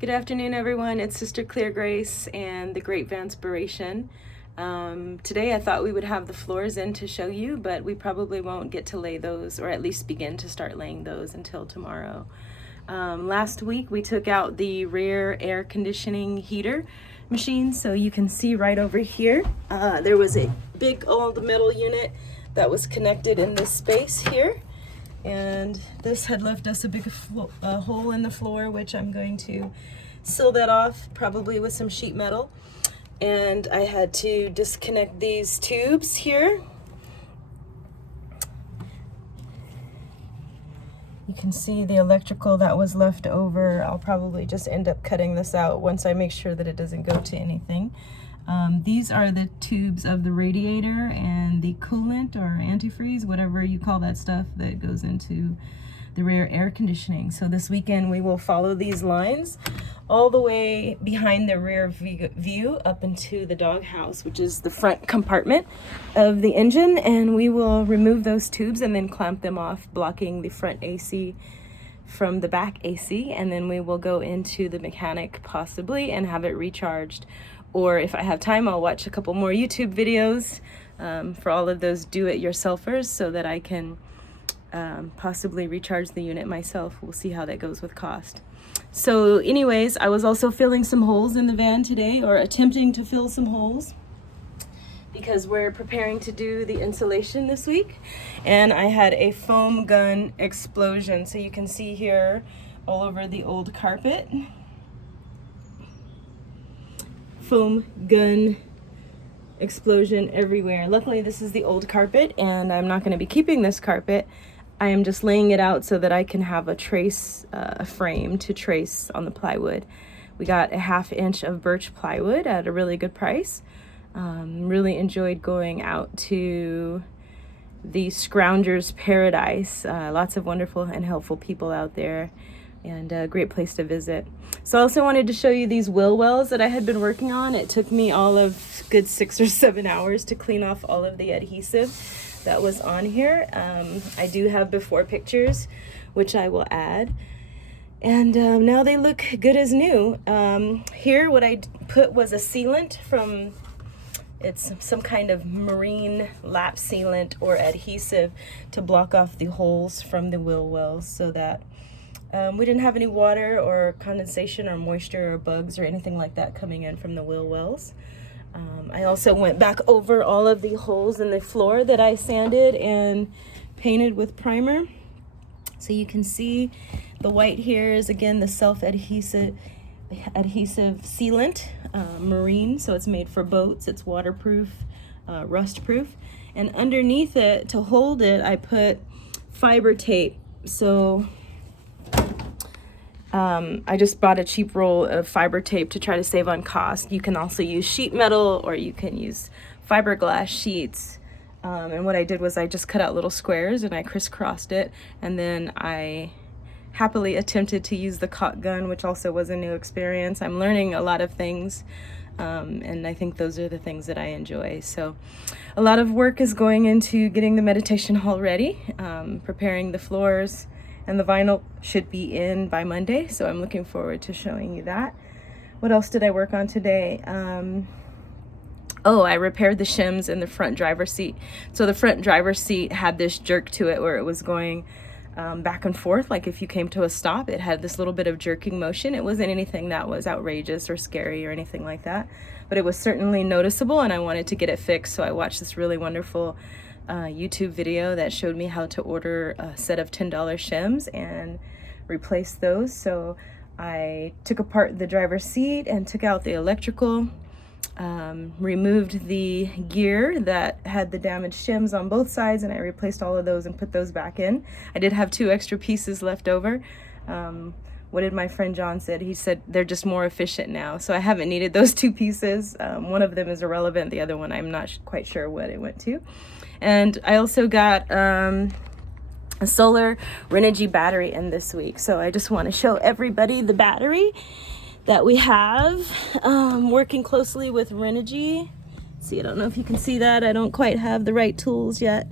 Good afternoon, everyone. It's Sister Claire Grace and the Great Vanspiration. Today I thought we would have the floors in to show you, but we probably won't get to lay those, or at least begin to start laying those until tomorrow. Last week we took out the rear air conditioning heater machine, so you can see right over here there was a big old metal unit that was connected in this space here. And this had left us a big hole in the floor, which I'm going to seal that off, probably with some sheet metal. And I had to disconnect these tubes here. You can see the electrical that was left over. I'll probably just end up cutting this out once I make sure that it doesn't go to anything. These are the tubes of the radiator and the coolant or antifreeze, whatever you call that stuff that goes into the rear air conditioning. So this weekend we will follow these lines all the way behind the rear view up into the doghouse, which is the front compartment of the engine, and we will remove those tubes and then clamp them off, blocking the front AC from the back AC, and then we will go into the mechanic possibly and have it recharged. Or if I have time, I'll watch a couple more YouTube videos for all of those do-it-yourselfers so that I can possibly recharge the unit myself. We'll see how that goes with cost. So anyways, I was also filling some holes in the van today, or attempting to fill some holes, because we're preparing to do the insulation this week. And I had a foam gun explosion. So you can see here all over the old carpet. Foam gun explosion everywhere. Luckily this is the old carpet and I'm not going to be keeping this carpet. I am just laying it out so that I can have a trace, a frame to trace on the plywood. We got a 1/2 inch of birch plywood at a really good price. Really enjoyed going out to the Scrounger's Paradise. Lots of wonderful and helpful people out there, and a great place to visit. So I also wanted to show you these wheel wells that I had been working on. It took me all of good 6 or 7 hours to clean off all of the adhesive that was on here. I do have before pictures, which I will add. And now they look good as new. Here what I put was a sealant from, it's some kind of marine lap sealant or adhesive to block off the holes from the wheel wells so that we didn't have any water or condensation or moisture or bugs or anything like that coming in from the wheel wells. I also went back over all of the holes in the floor that I sanded and painted with primer. So you can see the white here is again the self-adhesive sealant, marine, so it's made for boats, it's waterproof, rust proof. And underneath it, to hold it, I put fiber tape. So I just bought a cheap roll of fiber tape to try to save on cost. You can also use sheet metal or you can use fiberglass sheets. And what I did was I just cut out little squares and I crisscrossed it, and then I happily attempted to use the caulk gun, which also was a new experience. I'm learning a lot of things, and I think those are the things that I enjoy. So a lot of work is going into getting the meditation hall ready, preparing the floors, and the vinyl should be in by Monday, so I'm looking forward to showing you that. What else did I work on today? I repaired the shims in the front driver's seat. So the front driver's seat had this jerk to it where it was going back and forth, like if you came to a stop, it had this little bit of jerking motion. It wasn't anything that was outrageous or scary or anything like that, but it was certainly noticeable, and I wanted to get it fixed. So I watched this really wonderful YouTube video that showed me how to order a set of $10 shims and replace those. So I took apart the driver's seat and took out the electrical, removed the gear that had the damaged shims on both sides, and I replaced all of those and put those back in. I did have 2 extra pieces left over. What did my friend John said? He said they're just more efficient now. So I haven't needed those 2 pieces. One of them is irrelevant. The other one, I'm not quite sure what it went to. And I also got a solar Renogy battery in this week. So I just want to show everybody the battery that we have, working closely with Renogy. See, I don't know if you can see that. I don't quite have the right tools yet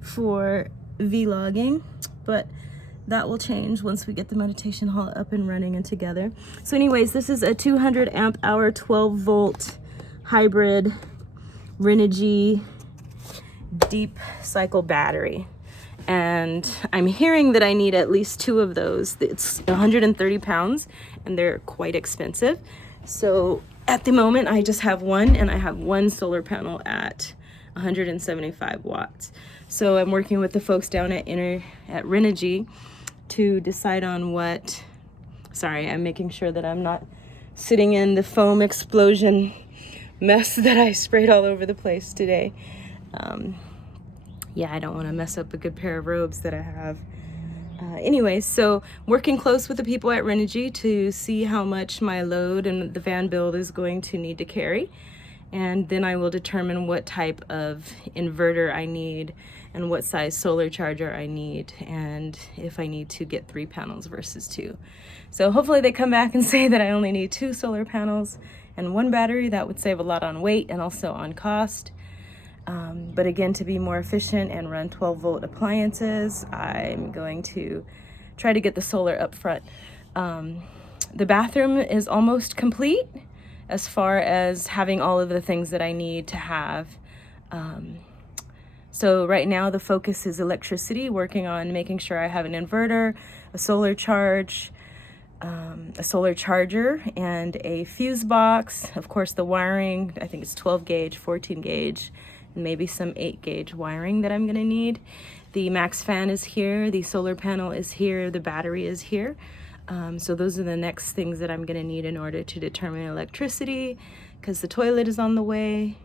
for vlogging, but that will change once we get the meditation hall up and running and together. So anyways, this is a 200 amp hour 12 volt hybrid Renogy deep cycle battery, and I'm hearing that I need at least 2 of those. It's 130 pounds and they're quite expensive. So at the moment I just have one, and I have one solar panel at 175 watts. So I'm working with the folks down at Renogy to decide on what, sorry, I'm making sure that I'm not sitting in the foam explosion mess that I sprayed all over the place today. Yeah, I don't want to mess up a good pair of robes that I have. Anyways, so working close with the people at Renogy to see how much my load and the van build is going to need to carry. And then I will determine what type of inverter I need and what size solar charger I need, and if I need to get 3 panels versus 2. So hopefully they come back and say that I only need 2 solar panels and 1 battery. That would save a lot on weight and also on cost. But again, to be more efficient and run 12 volt appliances, I'm going to try to get the solar up front. The bathroom is almost complete as far as having all of the things that I need to have. So right now the focus is electricity, working on making sure I have an inverter, a solar charge, a solar charger, and a fuse box. Of course, the wiring, I think it's 12 gauge, 14 gauge, and maybe some 8 gauge wiring that I'm gonna need. The max fan is here, the solar panel is here, the battery is here. So those are the next things that I'm gonna need in order to determine electricity, because the toilet is on the way.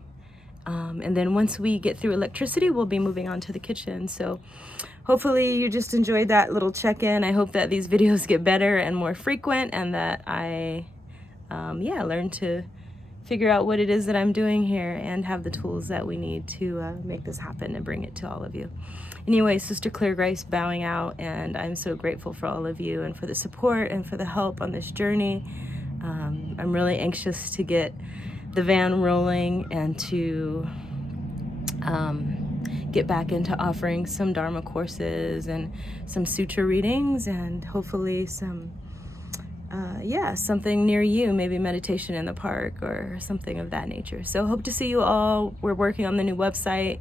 And then once we get through electricity, we'll be moving on to the kitchen. So hopefully you just enjoyed that little check-in. I hope that these videos get better and more frequent, and that I learn to figure out what it is that I'm doing here and have the tools that we need to make this happen and bring it to all of you. Anyway, Sister Claire Grace bowing out, and I'm so grateful for all of you and for the support and for the help on this journey. I'm really anxious to get the van rolling and to get back into offering some Dharma courses and some sutra readings, and hopefully some something near you, maybe meditation in the park or something of that nature. So hope to see you all. We're working on the new website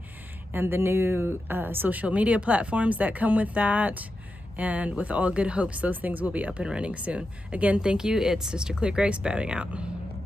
and the new social media platforms that come with that, and with all good hopes those things will be up and running soon. Again, thank you. It's Sister Claire Grace bowing out.